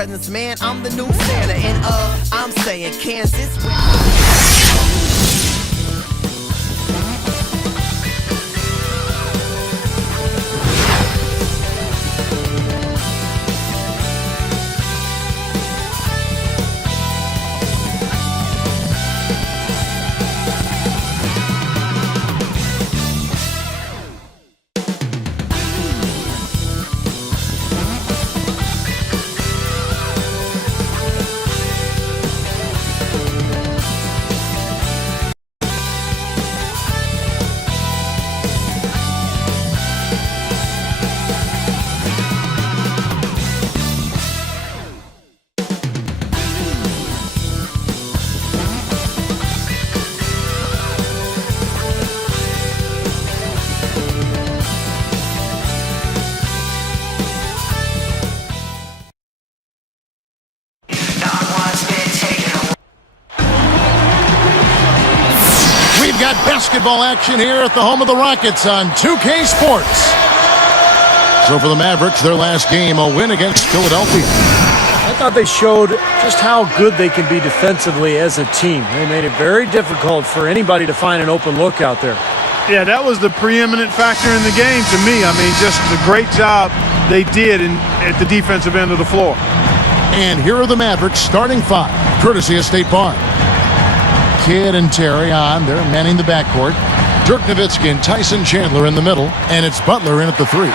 presence, man. I'm the new Santa, and I'm saying Kansas. Got basketball action here at the home of the Rockets on 2K Sports. So for the Mavericks, their last game, a win against Philadelphia. I thought they showed just how good they can be defensively as a team. They made it very difficult for anybody to find an open look out there. Yeah, that was the preeminent factor in the game to me. I mean, just the great job they did at the defensive end of the floor. And here are the Mavericks starting five, courtesy of State Farm. Kidd and Terry on. They're manning the backcourt. Dirk Nowitzki and Tyson Chandler in the middle. And it's Butler in at the three.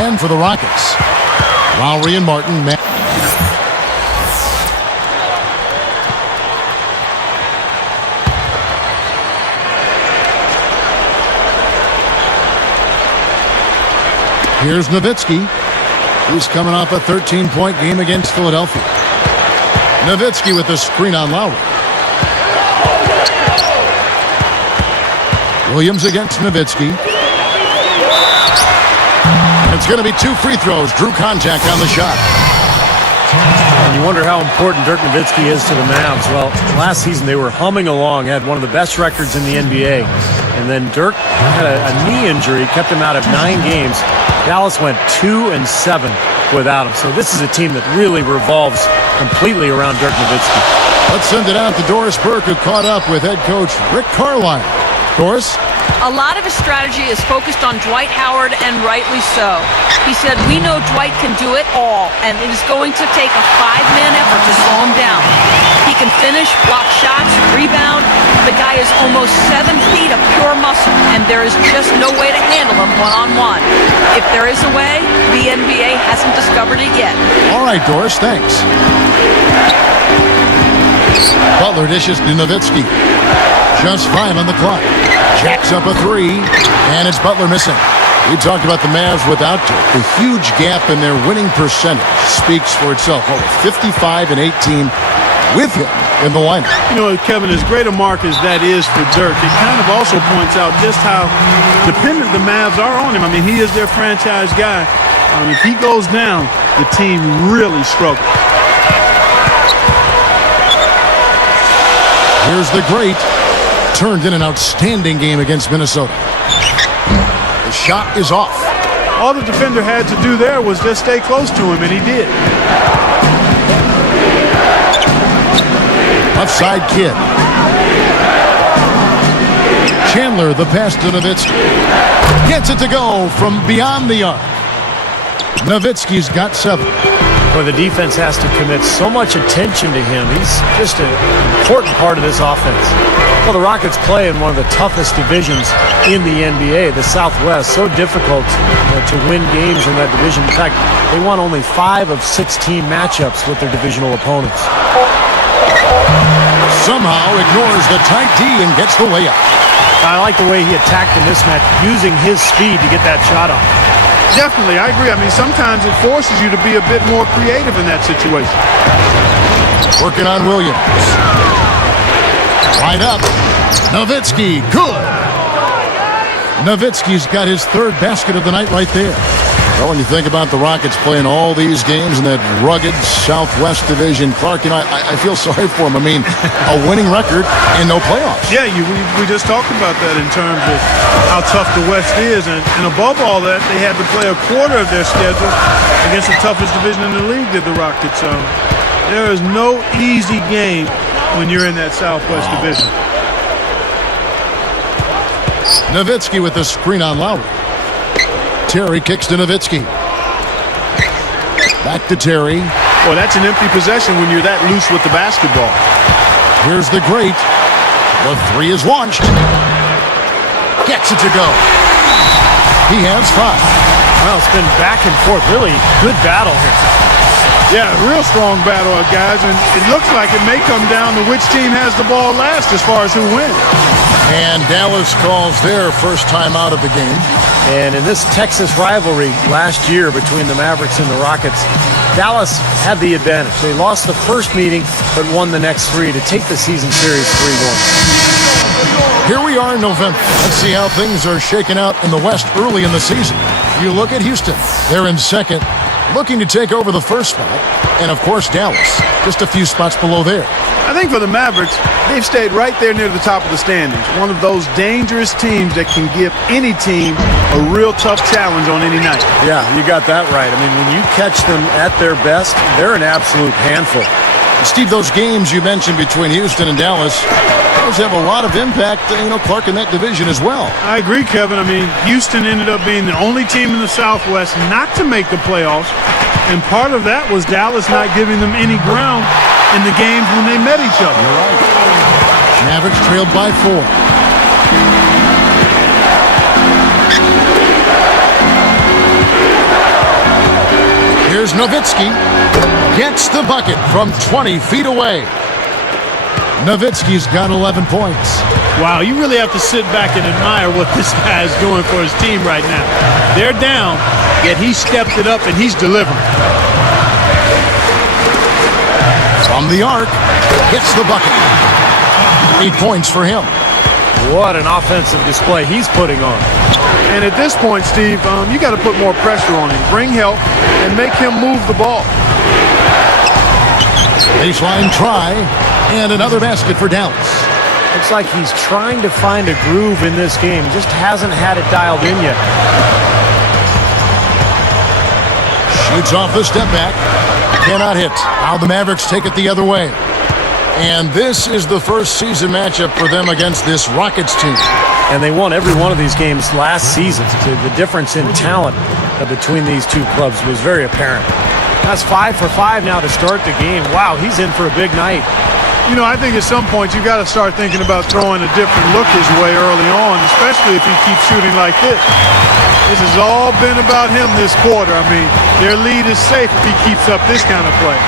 And for the Rockets, Lowry and Martin. Here's Nowitzki. He's coming off a 13-point game against Philadelphia. Nowitzki with the screen on Lowry. Williams against Nowitzki. It's going to be two free throws. Drew contact on the shot. And you wonder how important Dirk Nowitzki is to the Mavs. Well, last season they were humming along, had one of the best records in the NBA. And then Dirk had a knee injury, kept him out of 9 games. Dallas went 2-7 without him. So this is a team that really revolves completely around Dirk Nowitzki. Let's send it out to Doris Burke, who caught up with head coach Rick Carlisle. Doris? A lot of his strategy is focused on Dwight Howard, and rightly so. He said, we know Dwight can do it all, and it is going to take a 5-man effort to slow him down. He can finish, block shots, rebound. The guy is almost 7 feet of pure muscle, and there is just no way to handle him one-on-one. If there is a way, the NBA hasn't discovered it yet. All right, Doris, thanks. Butler dishes to Nowitzki. Just 5 on the clock. Jacks up a 3, and it's Butler missing. We talked about the Mavs without Dirk. The huge gap in their winning percentage speaks for itself. 55 and 18 with him in the lineup. You know, Kevin, as great a mark as that is for Dirk, it kind of also points out just how dependent the Mavs are on him. I mean, he is their franchise guy. If he goes down, the team really struggles. Here's the great. Turned in an outstanding game against Minnesota. The shot is off. All the defender had to do there was just stay close to him, and he did. Left side Kidd. Chandler, the pass to Nowitzki. Gets it to go from beyond the arc. Nowitzki's got 7. Where the defense has to commit so much attention to him. He's just an important part of this offense. Well, the Rockets play in one of the toughest divisions in the NBA, the Southwest. So difficult to win games in that division. In fact, they won only 5 of 16 matchups with their divisional opponents. Somehow ignores the tight D and gets the layup. I like the way he attacked the mismatch, using his speed to get that shot off. Definitely, I agree. I mean, sometimes it forces you to be a bit more creative in that situation. Working on Williams. Right up. Nowitzki, good. Nowitzki's got his 3rd basket of the night right there. Well, when you think about the Rockets playing all these games in that rugged Southwest Division, Clark, I feel sorry for them. I mean, a winning record and no playoffs. Yeah, we just talked about that in terms of how tough the West is. And above all that, they had to play a quarter of their schedule against the toughest division in the league, did the Rockets. So there is no easy game when you're in that Southwest Division. Nowitzki with the screen on Lowry. Terry kicks to Nowitzki. Back to Terry. Well, that's an empty possession when you're that loose with the basketball. Here's the great. The three is launched. Gets it to go. He has 5. Well, it's been back and forth. Really good battle here. Yeah, real strong battle, guys. And it looks like it may come down to which team has the ball last as far as who wins. And Dallas calls their first time out of the game. And in this Texas rivalry last year between the Mavericks and the Rockets, Dallas had the advantage. They lost the first meeting, but won the next 3 to take the season series 3-1. Here we are in November. Let's see how things are shaking out in the West early in the season. You look at Houston. They're in second, looking to take over the first spot. And, of course, Dallas, just a few spots below there. I think for the Mavericks, they've stayed right there near the top of the standings. One of those dangerous teams that can give any team a real tough challenge on any night. Yeah, you got that right. I mean, when you catch them at their best, they're an absolute handful. Steve, those games you mentioned between Houston and Dallas, those have a lot of impact, Clark, in that division as well. I agree, Kevin. I mean, Houston ended up being the only team in the Southwest not to make the playoffs. And part of that was Dallas not giving them any ground in the games when they met each other. You're right. Mavericks trailed by 4. Here's Nowitzki. Gets the bucket from 20 feet away. Nowitzki's got 11 points. Wow, you really have to sit back and admire what this guy is doing for his team right now. They're down, yet he stepped it up and he's delivering. From the arc, hits the bucket. 8 points for him. What an offensive display he's putting on. And at this point, Steve, you got to put more pressure on him. Bring help and make him move the ball. Baseline try, and another basket for Dallas. Looks like he's trying to find a groove in this game. Just hasn't had it dialed in yet. Shoots off the step back. Cannot hit. Now the Mavericks take it the other way. And this is the first season matchup for them against this Rockets team. And they won every one of these games last season. The difference in talent between these two clubs was very apparent. That's 5 for 5 now to start the game. Wow, he's in for a big night. You know, I think at some point you got to start thinking about throwing a different look his way early on, especially if he keeps shooting like this. This has all been about him this quarter. I mean, their lead is safe if he keeps up this kind of play.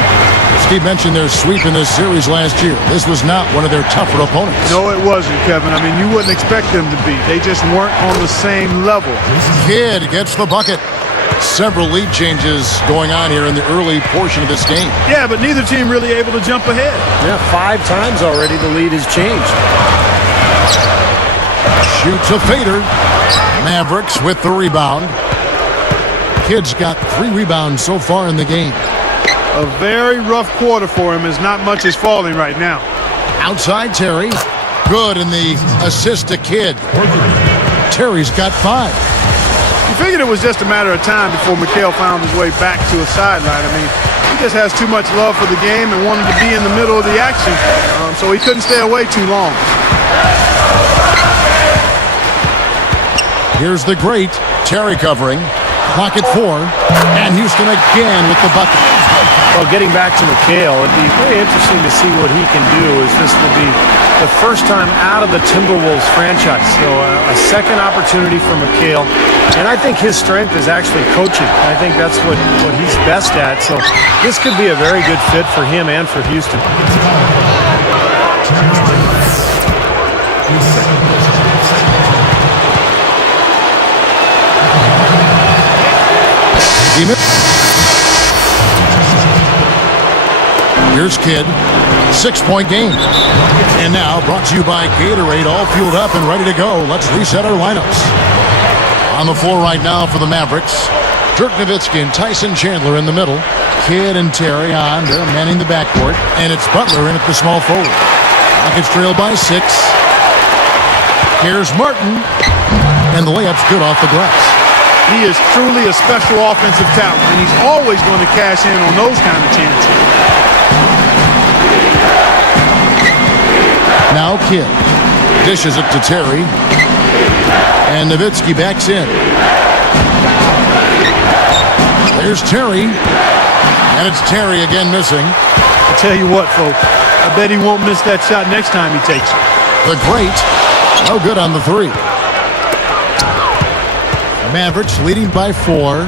Steve mentioned their sweep in this series last year. This was not one of their tougher opponents. No, it wasn't, Kevin. I mean, you wouldn't expect them to be. They just weren't on the same level. Kidd gets the bucket. Several lead changes going on here in the early portion of this game. Yeah, but neither team really able to jump ahead. Yeah, 5 times already the lead has changed. Shoots a fader. Mavericks with the rebound. Kidd's got 3 rebounds so far in the game. A very rough quarter for him as not much is falling right now. Outside Terry. Good in the assist to Kidd. Terry's got 5. You figured it was just a matter of time before Mikal found his way back to a sideline. I mean, he just has too much love for the game and wanted to be in the middle of the action, so he couldn't stay away too long. Here's the great Terry covering. Clock at 4, and Houston again with the bucket. Well, getting back to Mikal, it'd be very interesting to see what he can do, as this will be the first time out of the Timberwolves franchise. So a second opportunity for Mikal. And I think his strength is actually coaching. I think that's what he's best at. So this could be a very good fit for him and for Houston. Here's Kidd, 6-point game. And now brought to you by Gatorade, all fueled up and ready to go. Let's reset our lineups. On the floor right now for the Mavericks, Dirk Nowitzki and Tyson Chandler in the middle. Kidd and Terry on. They're manning the backcourt. And it's Butler in at the small forward. Rockets trail by 6. Here's Martin. And the layup's good off the glass. He is truly a special offensive talent, and he's always going to cash in on those kind of chances. Now Kidd dishes it to Terry. And Nowitzki backs in. There's Terry. And it's Terry again missing. I tell you what, folks, I bet he won't miss that shot next time he takes it. The great. No good on the 3. Mavericks leading by 4.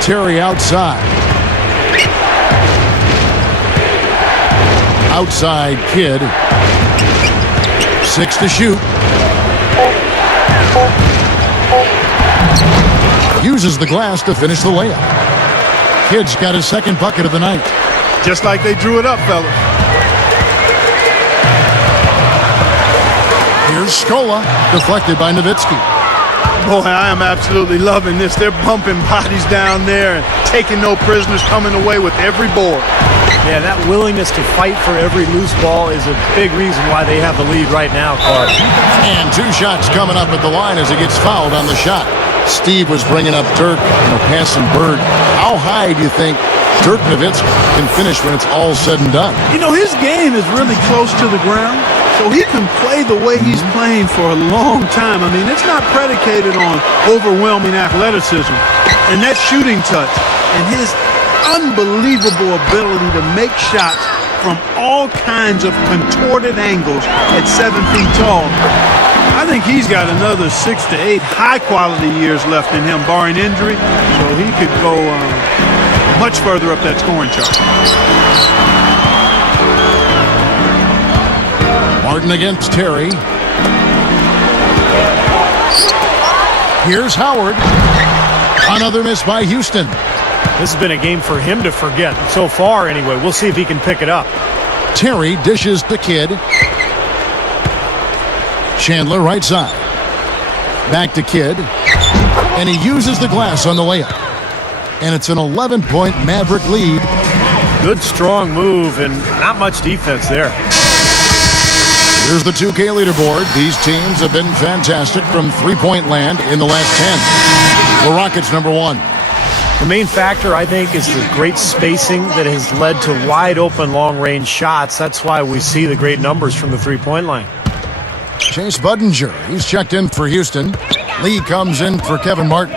Terry outside. Outside Kidd. 6 to shoot. Uses the glass to finish the layup. Kidd's got his second bucket of the night. Just like they drew it up, fellas. Here's Scola, deflected by Nowitzki. Boy, I am absolutely loving this. They're bumping bodies down there and taking no prisoners, coming away with every board. Yeah, that willingness to fight for every loose ball is a big reason why they have the lead right now, Clark. And 2 shots coming up at the line as he gets fouled on the shot. Steve was bringing up Dirk, passing Bird. How high do you think Dirk Nowitzki can finish when it's all said and done? You know, his game is really close to the ground, so he can play the way he's playing for a long time. I mean, it's not predicated on overwhelming athleticism. And that shooting touch and his unbelievable ability to make shots from all kinds of contorted angles at 7 feet tall. I think he's got another 6 to 8 high-quality years left in him, barring injury, so he could go much further up that scoring chart. Martin against Terry. Here's Howard. Another miss by Houston. This has been a game for him to forget. So far, anyway. We'll see if he can pick it up. Terry dishes to Kidd. Chandler right side. Back to Kidd. And he uses the glass on the layup. And it's an 11-point Maverick lead. Good, strong move, and not much defense there. Here's the 2K leaderboard. These teams have been fantastic from three-point land in the last 10. The Rockets number 1. The main factor, I think, is the great spacing that has led to wide-open long-range shots. That's why we see the great numbers from the three-point line. Chase Budinger, he's checked in for Houston. Lee comes in for Kevin Martin.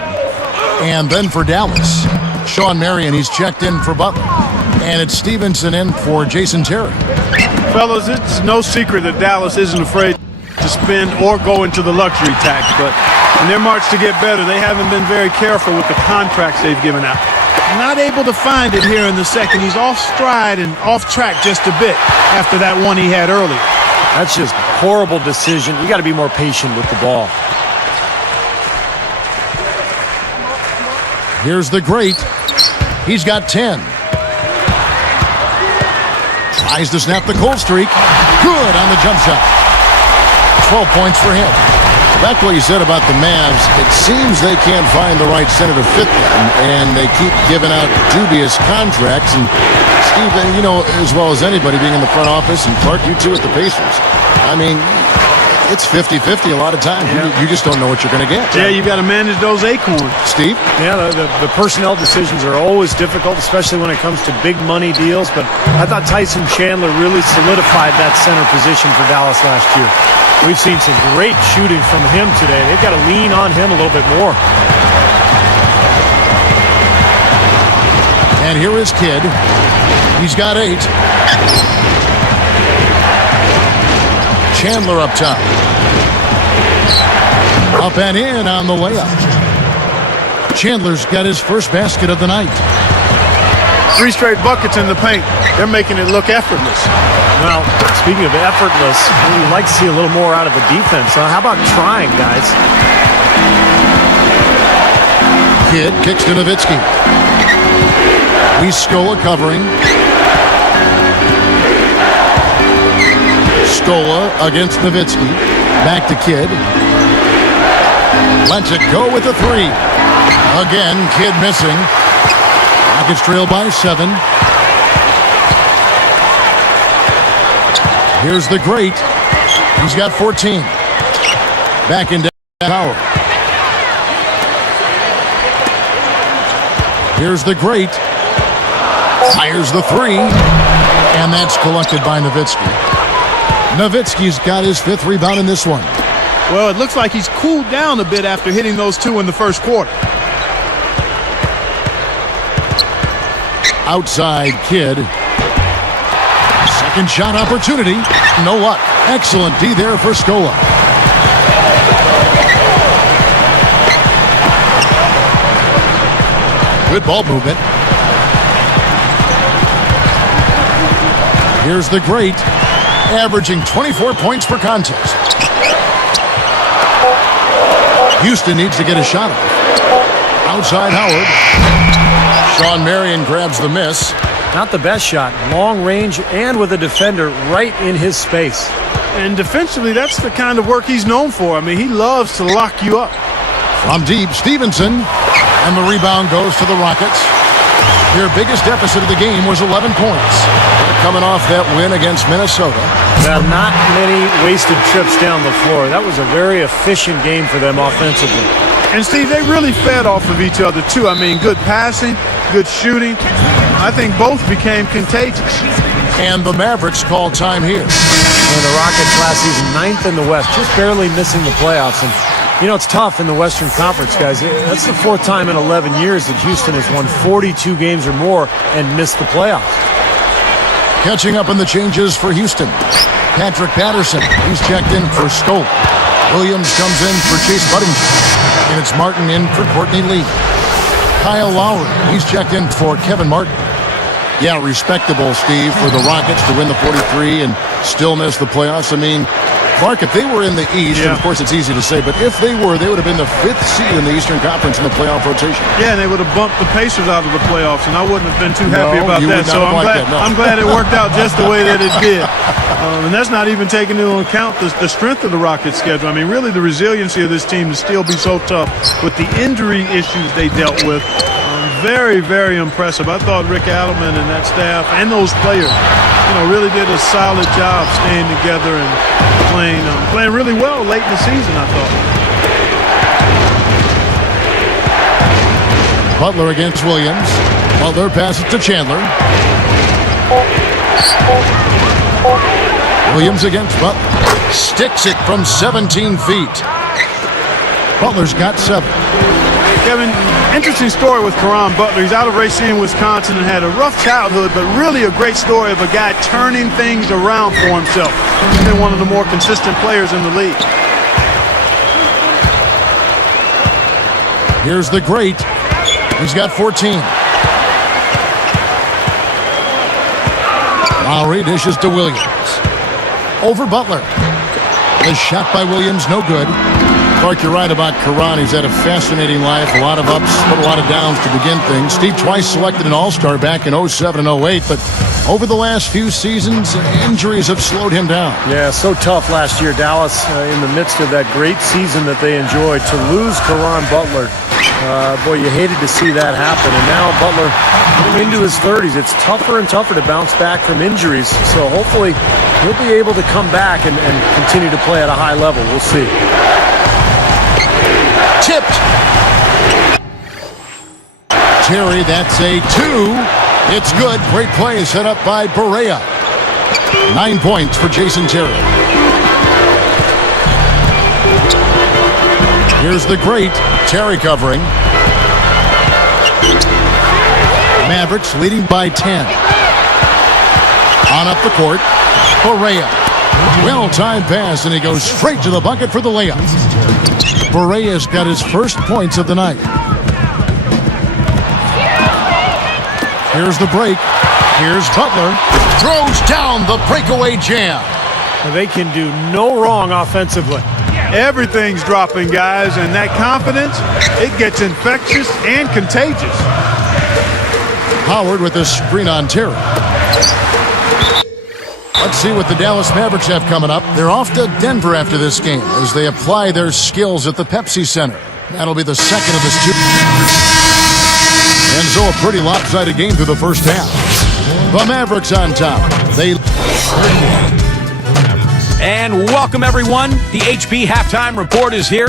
And then for Dallas, Sean Marion, he's checked in for Butler. And it's Stevenson in for Jason Terry. Fellas, it's no secret that Dallas isn't afraid to spend or go into the luxury tax, but in their march to get better, they haven't been very careful with the contracts they've given out. Not able to find it here in the second. He's off stride and off track just a bit after that one he had earlier. That's just a horrible decision. You got to be more patient with the ball. Here's the great. He's got 10. Tries to snap the cold streak. Good on the jump shot. 12 points for him. Back to what you said about the Mavs, it seems they can't find the right center to fit them, and they keep giving out dubious contracts. And Steve, you know as well as anybody being in the front office, and Clark, you too at the Pacers. I mean, it's 50-50 a lot of times. Yeah. You just don't know what you're going to get. Yeah, you got to manage those acorns. Steve? Yeah, the personnel decisions are always difficult, especially when it comes to big money deals. But I thought Tyson Chandler really solidified that center position for Dallas last year. We've seen some great shooting from him today. They've got to lean on him a little bit more. And here is Kidd. He's got 8. Chandler up top. Up and in on the layup. Chandler's got his first basket of the night. 3 straight buckets in the paint. They're making it look effortless. Well, speaking of effortless, we'd like to see a little more out of the defense. How about trying, guys? Kidd kicks to Nowitzki. He's Scola covering. Scola against Nowitzki. Back to Kidd. Lets it go with the three. Again, Kidd missing. Rockets trail by 7. Here's the great. He's got 14. Back in Howard. Here's the great. Fires the three. And that's collected by Nowitzki. Nowitzki's got his 5th rebound in this one. Well, it looks like he's cooled down a bit after hitting those 2 in the first quarter. Outside Kidd. Second shot opportunity. No luck. Excellent D there for Scola. Good ball movement. Here's the great, averaging 24 points per contest. Houston needs to get a shot off. Outside Howard. Sean Marion grabs the miss. Not the best shot. Long range and with a defender right in his space. And defensively, that's the kind of work he's known for. I mean, he loves to lock you up. From deep, Stevenson. And the rebound goes to the Rockets. Their biggest deficit of the game was 11 points. They're coming off that win against Minnesota. Well, not many wasted trips down the floor. That was a very efficient game for them offensively. And, Steve, they really fed off of each other, too. I mean, good passing, good shooting. I think both became contagious. And the Mavericks call time here. And the Rockets last season, 9th in the West, just barely missing the playoffs. And, you know, it's tough in the Western Conference, guys. That's the 4th time in 11 years that Houston has won 42 games or more and missed the playoffs. Catching up on the changes for Houston. Patrick Patterson, he's checked in for Scola. Williams comes in for Chase Buddington. And it's Martin in for Courtney Lee. Kyle Lowry, he's checked in for Kevin Martin. Yeah, respectable, Steve, for the Rockets to win the 43 and still miss the playoffs. I mean, Clark, if they were in the East, and of course it's easy to say, but if they were, they would have been the 5th seed in the Eastern Conference in the playoff rotation. Yeah, and they would have bumped the Pacers out of the playoffs, and I wouldn't have been too happy about that. So I'm glad it worked out just the way that it did. And that's not even taking into account the strength of the Rockets' schedule. I mean, really the resiliency of this team to still be so tough with the injury issues they dealt with. Very, very impressive. I thought Rick Adelman and that staff and those players, really did a solid job staying together and playing really well late in the season, I thought. Butler against Williams. Butler passes to Chandler. Williams against Butler. Sticks it from 17 feet. Butler's got 7. Kevin, interesting story with Caron Butler. He's out of Racine, Wisconsin, and had a rough childhood, but really a great story of a guy turning things around for himself. He's been one of the more consistent players in the league. Here's the great. He's got 14. Lowry dishes to Williams. Over Butler. The shot by Williams, no good. Clark, you're right about Caron. He's had a fascinating life, a lot of ups, but a lot of downs to begin things. Steve twice selected an All-Star back in 07 and 08, but over the last few seasons, injuries have slowed him down. Yeah, so tough last year, Dallas, in the midst of that great season that they enjoyed. To lose Caron Butler, boy, you hated to see that happen. And now Butler into his 30s. It's tougher and tougher to bounce back from injuries. So hopefully he'll be able to come back and continue to play at a high level. We'll see. Tipped. Terry, that's a 2. It's good. Great play set up by Barea. 9 points for Jason Terry. Here's the great Terry covering. Mavericks leading by 10. On up the court. Barea. Well-timed pass, and he goes straight to the bucket for the layup. Barea's got his first points of the night. Here's the break. Here's Butler. Throws down the breakaway jam. They can do no wrong offensively. Everything's dropping, guys, and that confidence, it gets infectious and contagious. Howard with a screen on Terry. Let's see what the Dallas Mavericks have coming up. They're off to Denver after this game as they apply their skills at the Pepsi Center. That'll be the second of his two. And so a pretty lopsided game through the first half. The Mavericks on top. And welcome, everyone. The HB Halftime Report is here.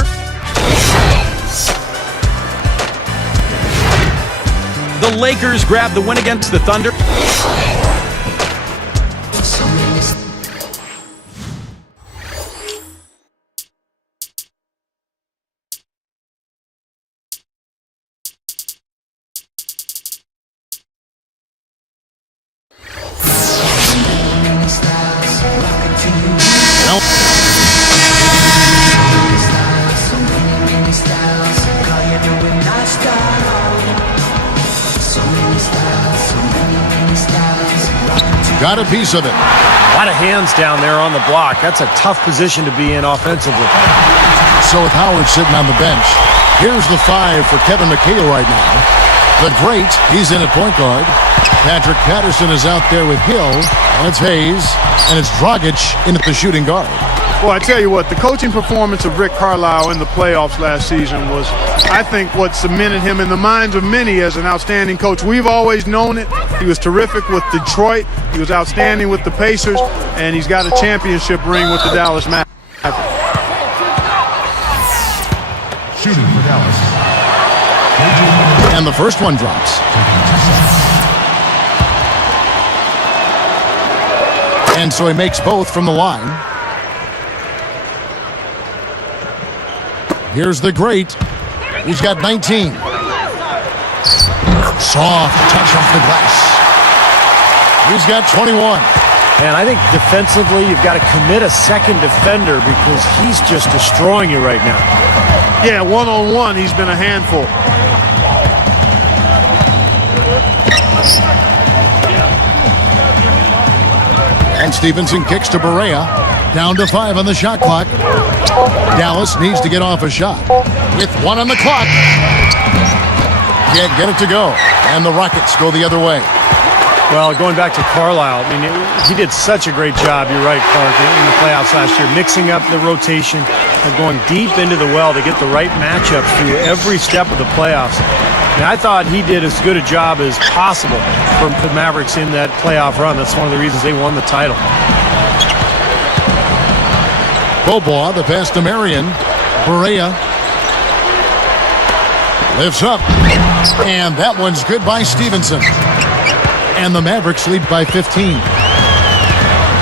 The Lakers grab the win against the Thunder. Got a piece of it. A lot of hands down there on the block. That's a tough position to be in offensively. So with Howard sitting on the bench, here's the 5 for Kevin McHale right now. The great, he's in at point guard. Patrick Patterson is out there with Hill, and it's Hayes, and it's Dragic in at the shooting guard. Well, I tell you what, the coaching performance of Rick Carlisle in the playoffs last season was, I think, what cemented him in the minds of many as an outstanding coach. We've always known it. He was terrific with Detroit. He was outstanding with the Pacers, and he's got a championship ring with the Dallas Mavericks. Shooting for Dallas. And the first one drops. And so he makes both from the line. Here's the great. He's got 19. Soft touch off the glass. He's got 21. And I think defensively, you've got to commit a second defender because he's just destroying you right now. Yeah, one-on-one, he's been a handful. And Stevenson kicks to Barea. Down to 5 on the shot clock. Dallas needs to get off a shot. With 1 on the clock. Can't get it to go. And the Rockets go the other way. Well, going back to Carlisle, I mean, he did such a great job, you're right, Clark, in the playoffs last year, mixing up the rotation and going deep into the well to get the right matchups through every step of the playoffs. And I thought he did as good a job as possible for the Mavericks in that playoff run. That's one of the reasons they won the title. Bobois, the pass to Marion. Barea lifts up. And that one's good by Stevenson. And the Mavericks lead by 15.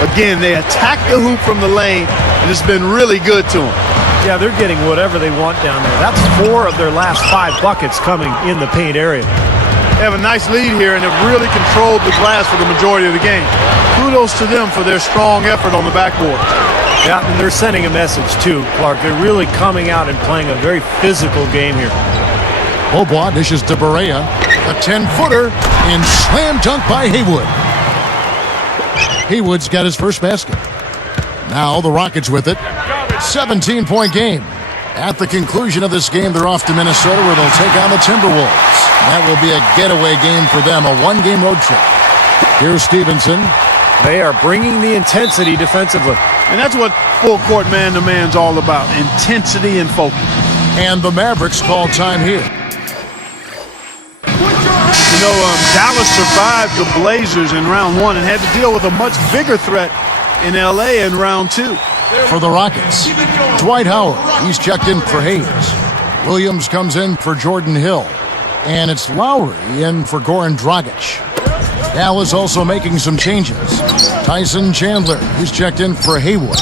Again, they attack the hoop from the lane, and it's been really good to them. Yeah, they're getting whatever they want down there. That's 4 of their last 5 buckets coming in the paint area. They have a nice lead here, and have really controlled the glass for the majority of the game. Kudos to them for their strong effort on the backboard. Yeah, and they're sending a message, too, Clark. They're really coming out and playing a very physical game here. Bobois dishes to Barea. A 10-footer and slam dunk by Haywood. Haywood's got his first basket. Now the Rockets with it. 17-point game. At the conclusion of this game, they're off to Minnesota where they'll take on the Timberwolves. That will be a getaway game for them, a 1-game road trip. Here's Stevenson. They are bringing the intensity defensively. And that's what full court man-to-man's all about, intensity and focus. And the Mavericks call time here. You know, Dallas survived the Blazers in round 1 and had to deal with a much bigger threat in L.A. in round 2. For the Rockets, Dwight Howard, he's checked in for Hayes. Williams comes in for Jordan Hill. And it's Lowry in for Goran Dragic. Dallas also making some changes. Tyson Chandler, he's checked in for Haywood.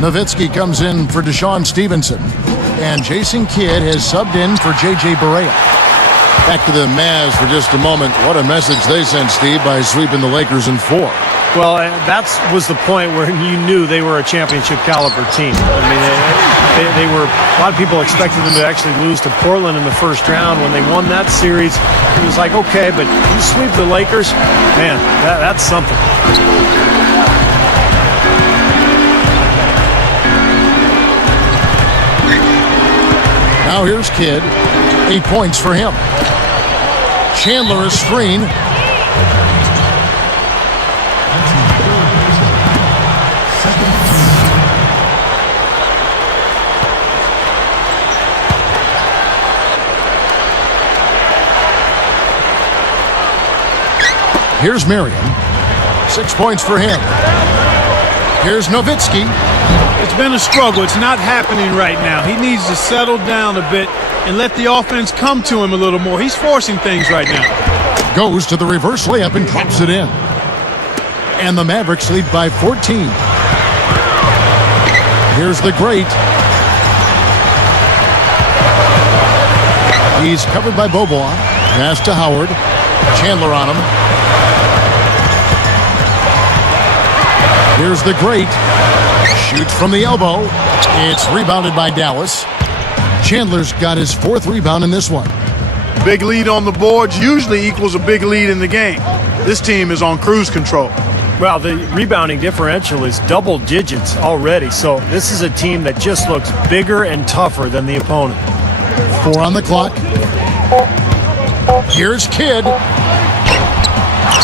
Nowitzki comes in for Deshaun Stevenson. And Jason Kidd has subbed in for J.J. Barea. Back to the Mavs for just a moment. What a message they sent, Steve, by sweeping the Lakers in 4. Well, that was the point where you knew they were a championship caliber team. I mean, they were, a lot of people expected them to actually lose to Portland in the first round. When they won that series, it was like, okay, but you sweep the Lakers, man, that's something. Now here's Kidd. 8 points for him. Chandler a screen. Here's Marion. 6 points for him. Here's Nowitzki. It's been a struggle. It's not happening right now. He needs to settle down a bit and let the offense come to him a little more. He's forcing things right now. Goes to the reverse layup and drops it in. And the Mavericks lead by 14. Here's the great. He's covered by Beaubois. Pass to Howard. Chandler on him. Here's the great. Shoots from the elbow. It's rebounded by Dallas. Chandler's got his 4th rebound in this one. Big lead on the boards usually equals a big lead in the game. This team is on cruise control. Well, the rebounding differential is double digits already, so this is a team that just looks bigger and tougher than the opponent. 4 on the clock. Here's Kidd.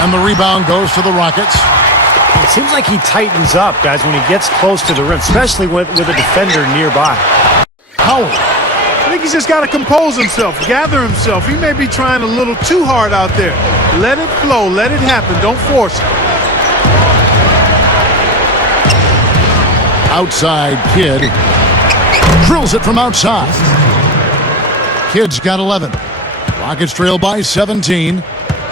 And the rebound goes to the Rockets. It seems like he tightens up, guys, when he gets close to the rim, especially with a defender nearby. Howard. I think he's just got to compose himself, gather himself. He may be trying a little too hard out there. Let it flow. Let it happen. Don't force it. Outside, Kidd. Drills it from outside. Kidd's got 11. Rockets trail by 17.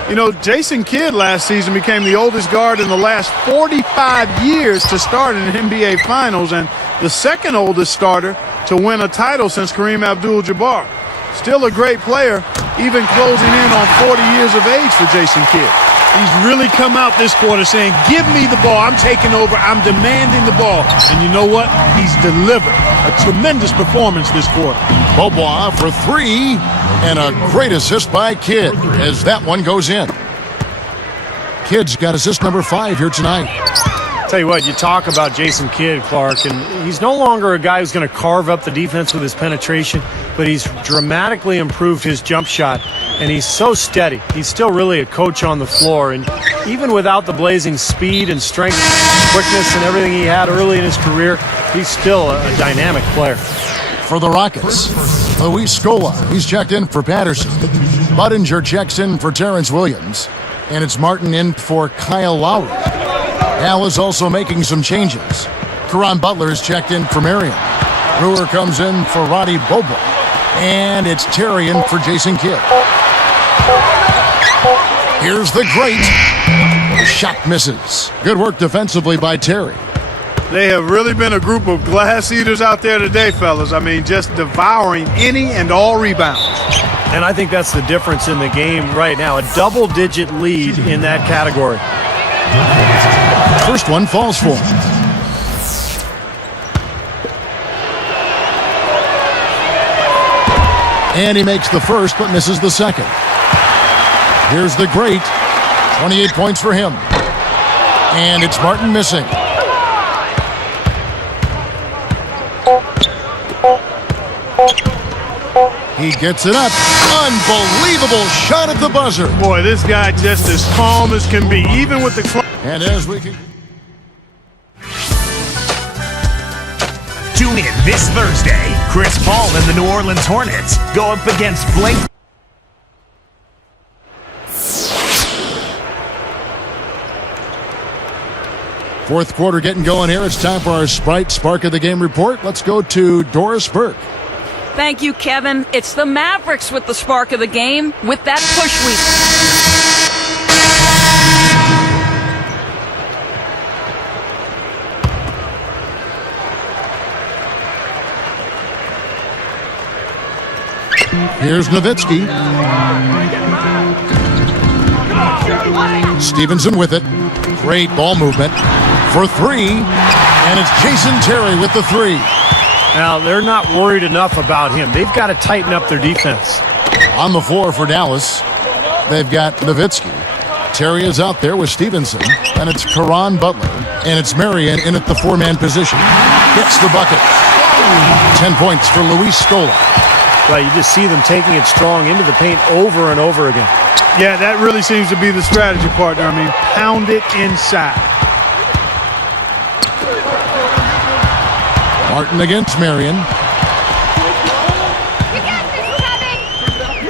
You know, Jason Kidd last season became the oldest guard in the last 45 years to start in the NBA Finals and the second oldest starter to win a title since Kareem Abdul-Jabbar. Still a great player, even closing in on 40 years of age for Jason Kidd. He's really come out this quarter saying, give me the ball. I'm taking over. I'm demanding the ball. And you know what? He's delivered a tremendous performance this quarter. Beaubois for 3. And a great assist by Kidd as that one goes in. Kidd's got assist number 5 here tonight. Tell you what, you talk about Jason Kidd, Clark, and he's no longer a guy who's going to carve up the defense with his penetration, but he's dramatically improved his jump shot, and he's so steady. He's still really a coach on the floor, and even without the blazing speed and strength, quickness, and everything he had early in his career, he's still a dynamic player. For the Rockets, Luis Scola. He's checked in for Patterson. Budinger checks in for Terrence Williams. And it's Martin in for Kyle Lowry. Al is also making some changes. Caron Butler is checked in for Marion. Brewer comes in for Roddy Bobo. And it's Terry in for Jason Kidd. Here's the great. Shot misses. Good work defensively by Terry. They have really been a group of glass eaters out there today, fellas. I mean, just devouring any and all rebounds. And I think that's the difference in the game right now. A double-digit lead in that category. First one falls for him. And he makes the first, but misses the second. Here's the great. 28 points for him. And it's Martin missing. He gets it up. Unbelievable shot at the buzzer. Boy, this guy just as calm as can be, even with the... And as we can... Tune in this Thursday. Chris Paul and the New Orleans Hornets go up against Blake. Fourth quarter getting going here. It's time for our Sprite Spark of the Game report. Let's go to Doris Burke. Thank you, Kevin. It's the Mavericks with the spark of the game with that push week. Here's Nowitzki. Stevenson with it. Great ball movement for 3. And it's Jason Terry with the 3. Now, they're not worried enough about him. They've got to tighten up their defense. On the floor for Dallas, they've got Nowitzki. Terry is out there with Stevenson. And it's Caron Butler. And it's Marion in at the 4-man position. Gets the bucket. 10 points for Luis Scola. Well, you just see them taking it strong into the paint over and over again. Yeah, that really seems to be the strategy, partner. I mean, pound it inside. Martin against Marion.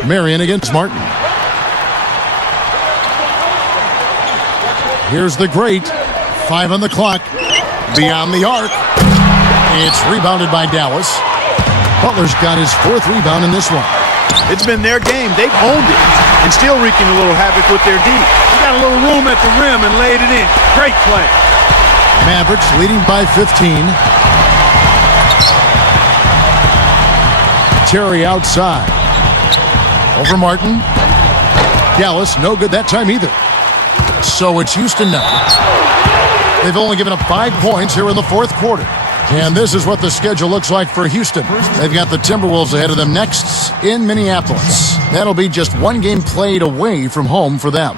Marion against Martin. Here's the great. 5 on the clock. Beyond the arc. It's rebounded by Dallas. Butler's got his 4th rebound in this one. It's been their game. They've owned it and still wreaking a little havoc with their D. He got a little room at the rim and laid it in. Great play. Mavericks leading by 15. Terry outside. Over Martin. Dallas, no good that time either. So it's Houston now. They've only given up 5 points here in the 4th quarter. And this is what the schedule looks like for Houston. They've got the Timberwolves ahead of them next in Minneapolis. That'll be just 1 game played away from home for them.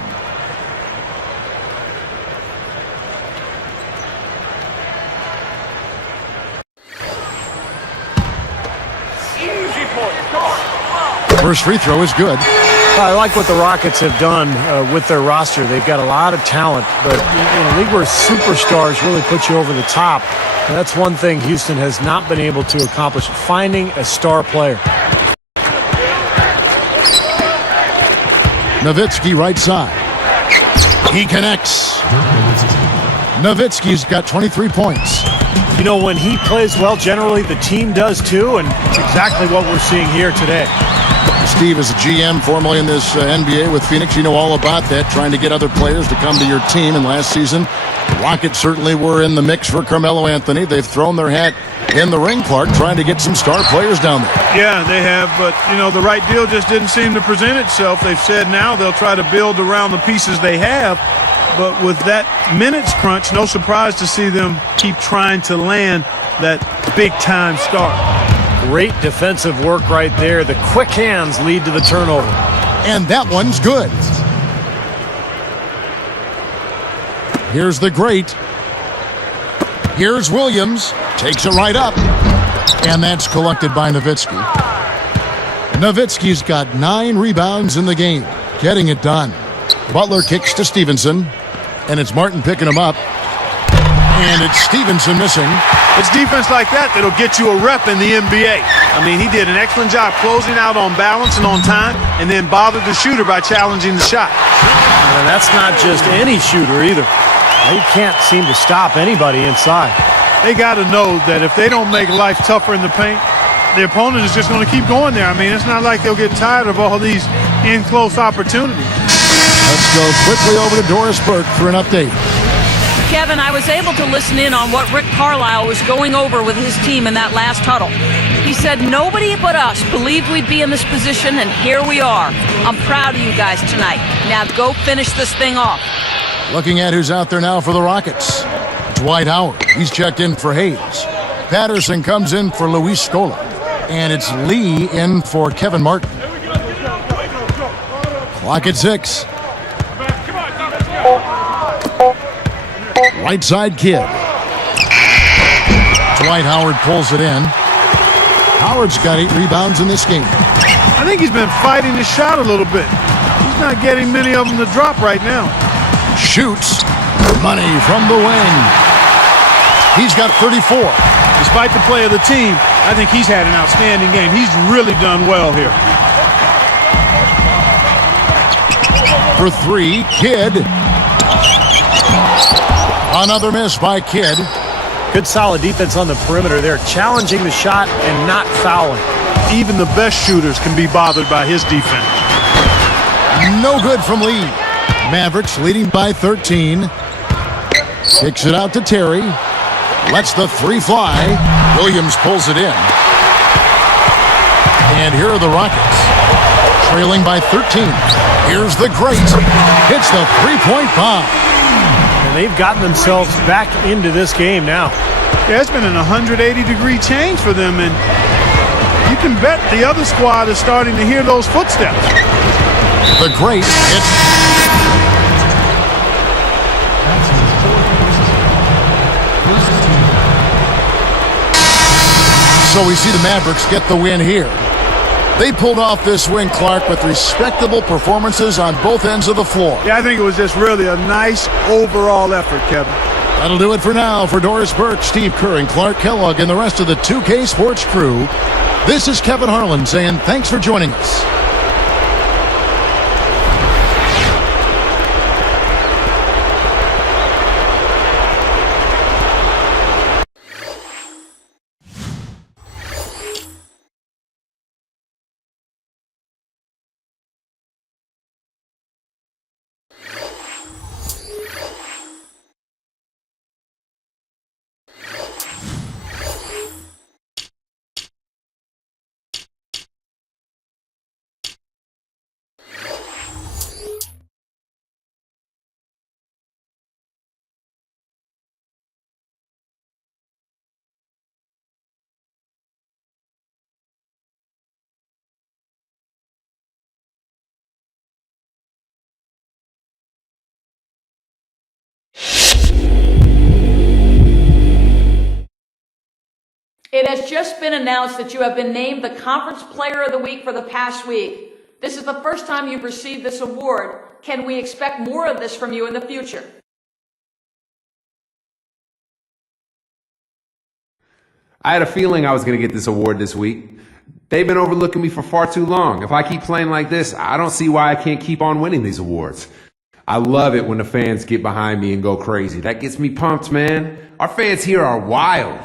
First free throw is good. I like what the Rockets have done with their roster. They've got a lot of talent, but in a league where superstars really put you over the top, that's one thing Houston has not been able to accomplish, finding a star player. Nowitzki right side. He connects. Nowitzki's got 23 points. You know, when he plays well, generally the team does too, and it's exactly what we're seeing here today. Steve is a GM formerly in this NBA with Phoenix. You know all about that, trying to get other players to come to your team. And last season, the Rockets certainly were in the mix for Carmelo Anthony. They've thrown their hat in the ring, Clark, trying to get some star players down there. Yeah, they have, but, you know, the right deal just didn't seem to present itself. They've said now they'll try to build around the pieces they have. But with that minutes crunch, no surprise to see them keep trying to land that big-time star. Great defensive work right there. The quick hands lead to the turnover. And that one's good. Here's the great. Here's Williams. Takes it right up. And that's collected by Nowitzki. Nowitzki's got 9 rebounds in the game. Getting it done. Butler kicks to Stevenson. And it's Martin picking him up. And it's Stevenson missing. It's defense like that that'll get you a rep in the NBA. I mean, he did an excellent job closing out on balance and on time, and then bothered the shooter by challenging the shot. And that's not just any shooter either. They can't seem to stop anybody inside. They got to know that if they don't make life tougher in the paint, the opponent is just going to keep going there. I mean, it's not like they'll get tired of all these in-close opportunities. Let's go quickly over to Doris Burke for an update. Kevin, I was able to listen in on what Rick Carlisle was going over with his team in that last huddle. He said nobody but us believed we'd be in this position, and here we are. I'm proud of you guys tonight. Now go finish this thing off. Looking at who's out there now for the Rockets. Dwight Howard. He's checked in for Hayes. Patterson comes in for Luis Scola. And it's Lee in for Kevin Martin. Clock at 6. Right side kid. Dwight Howard pulls it in. Howard's got 8 rebounds in this game. I think he's been fighting his shot a little bit. He's not getting many of them to drop right now. Shoots. Money from the wing. He's got 34. Despite the play of the team, I think he's had an outstanding game. He's really done well here. For 3, Kidd. Another miss by Kidd. Good solid defense on the perimeter there, challenging the shot and not fouling. Even the best shooters can be bothered by his defense. No good from Lee. Mavericks leading by 13. Kicks it out to Terry. Lets the 3 fly. Williams pulls it in. And here are the Rockets. Trailing by 13. Here's the great. Hits the 3-point bomb. And they've gotten themselves back into this game now. Yeah, it's been an 180-degree change for them, and you can bet the other squad is starting to hear those footsteps. The great hits. So we see the Mavericks get the win here. They pulled off this win, Clark, with respectable performances on both ends of the floor. Yeah, I think it was just really a nice overall effort, Kevin. That'll do it for now. For Doris Burke, Steve Kerr, and Clark Kellogg, and the rest of the 2K Sports crew, this is Kevin Harlan saying thanks for joining us. It has just been announced that you have been named the Conference Player of the Week for the past week. This is the first time you've received this award. Can we expect more of this from you in the future? I had a feeling I was going to get this award this week. They've been overlooking me for far too long. If I keep playing like this, I don't see why I can't keep on winning these awards. I love it when the fans get behind me and go crazy. That gets me pumped, man. Our fans here are wild.